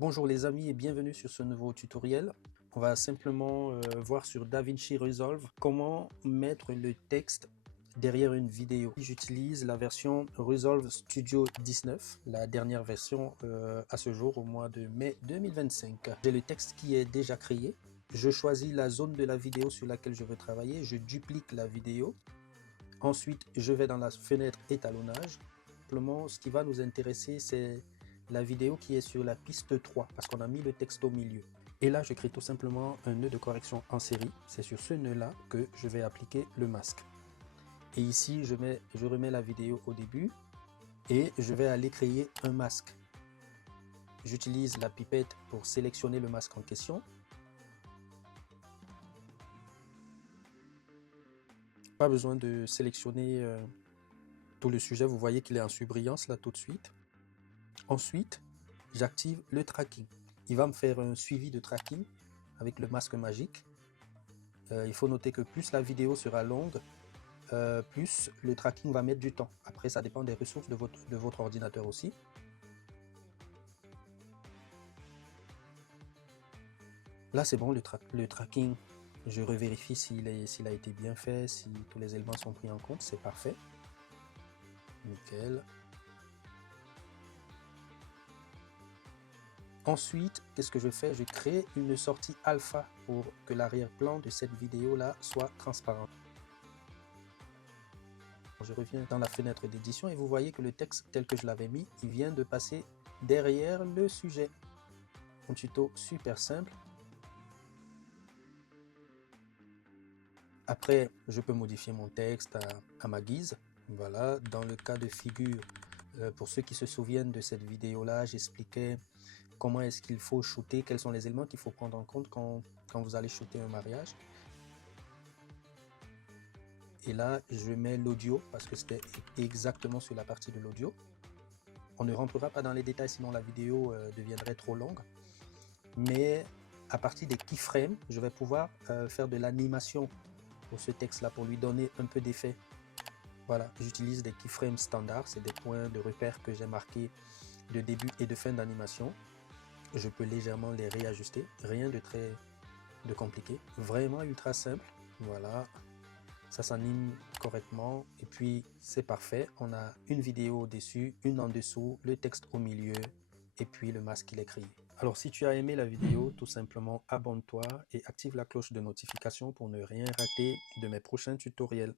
Bonjour les amis et bienvenue sur ce nouveau tutoriel. On va simplement voir sur DaVinci Resolve comment mettre le texte derrière une vidéo. J'utilise la version Resolve Studio 19, la dernière version à ce jour au mois de mai 2025. J'ai le texte qui est déjà créé. Je choisis la zone de la vidéo sur laquelle je veux travailler. Je duplique la vidéo. Ensuite, je vais dans la fenêtre étalonnage. Simplement, ce qui va nous intéresser, c'est la vidéo qui est sur la piste 3 parce qu'on a mis le texte au milieu. Et là, je crée tout simplement un nœud de correction en série. C'est sur ce nœud-là que je vais appliquer le masque. Et ici, je remets la vidéo au début et je vais aller créer un masque. J'utilise la pipette pour sélectionner le masque en question. Pas besoin de sélectionner tout le sujet. Vous voyez qu'il est en surbrillance là tout de suite. Ensuite, j'active le tracking. Il va me faire un suivi de tracking avec le masque magique. Il faut noter que plus la vidéo sera longue, plus le tracking va mettre du temps. Après, ça dépend des ressources de votre ordinateur aussi. Là, c'est bon, le tracking, je revérifie s'il a été bien fait, si tous les éléments sont pris en compte, c'est parfait. Nickel. Ensuite, qu'est-ce que je fais? Je crée une sortie alpha pour que l'arrière-plan de cette vidéo-là soit transparent. Je reviens dans la fenêtre d'édition et vous voyez que le texte tel que je l'avais mis, il vient de passer derrière le sujet. Un tuto super simple. Après, je peux modifier mon texte à ma guise. Voilà, dans le cas de figure, pour ceux qui se souviennent de cette vidéo-là, j'expliquais comment est-ce qu'il faut shooter, quels sont les éléments qu'il faut prendre en compte quand vous allez shooter un mariage. Et là, je mets l'audio parce que c'était exactement sur la partie de l'audio. On ne rentrera pas dans les détails, sinon la vidéo deviendrait trop longue. Mais à partir des keyframes, je vais pouvoir faire de l'animation pour ce texte-là, pour lui donner un peu d'effet. Voilà, j'utilise des keyframes standards, c'est des points de repère que j'ai marqués de début et de fin d'animation. Je peux légèrement les réajuster, rien de compliqué, vraiment ultra simple. Voilà, ça s'anime correctement et puis c'est parfait. On a une vidéo au-dessus, une en dessous, le texte au milieu et puis le masque il est créé. Alors si tu as aimé la vidéo, tout simplement abonne-toi et active la cloche de notification pour ne rien rater de mes prochains tutoriels.